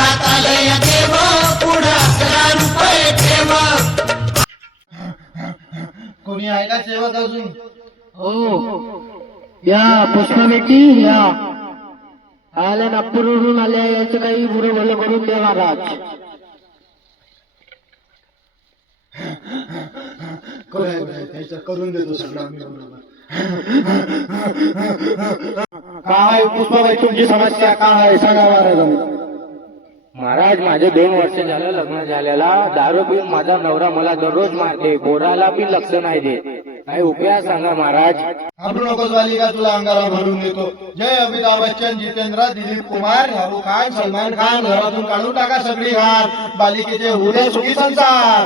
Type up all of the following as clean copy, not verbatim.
अंगात आलंय देव पुढं 11 रुपये ठेव. कोणी आहे का सेवक अजून? हो या पुष्पमेटी या आल्या नागपूरवरून आल्या याचं काही बुरं भलं करून दे महाराज. करून देतो सगळं आम्ही बरोबर. काय पुष्पाबाई तुमची समस्या काय आहे सांगा महाराज. महाराज माझे 2 वर्ष झालं लग्न झालेला, दारू पिऊन माझा नवरा मला दररोज मारते, पोराला बी लक्ष नाही देत, काही उपाय सांगा महाराज. घाबरू नकोस बालिका, तुला अंगाला भरून देतो. जय अमिताभ बच्चन, जितेंद्र, दिलीप कुमार, शाहरुख खान, सलमान खान, घरातून काढून टाका सगळी घाण. बालिकेचे उद्या सुखी संसार.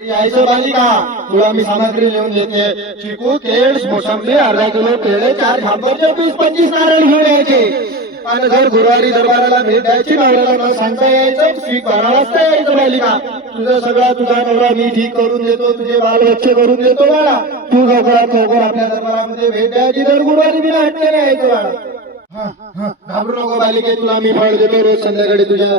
यायचं बालिका, तुला मी सामग्री लिहून देते. चिकू, केळस, मोसंबी, अर्धा किलो पेढे, 4 खांबरचे 20-25 नारळ घेऊन यायचे. आणि जर गुरुवारी दरबाराला भेट द्यायची, नवऱ्याला न सांगता यायचं, स्वीट 12 वाजता यायचं बालिका. तुझं सगळा तुझा नवरा मी ठीक करून देतो, तुझे बाल बच्चे करून देतो बाळा. तू लवकरात लवकर आपल्या दरबारामध्ये भेट द्यायची, तर गुरुवारी बिना हटके यायचं बाळा. घाबरू नको बालिके, तुला मी फळ देतो. रोज संध्याकाळी तुझ्या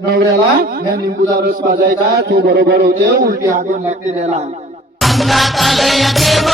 नवऱ्याला या निंबूचा रस पाजायचा, तू बरोबर होते, उलटी हातून लागते त्याला. अंगात आलंय देव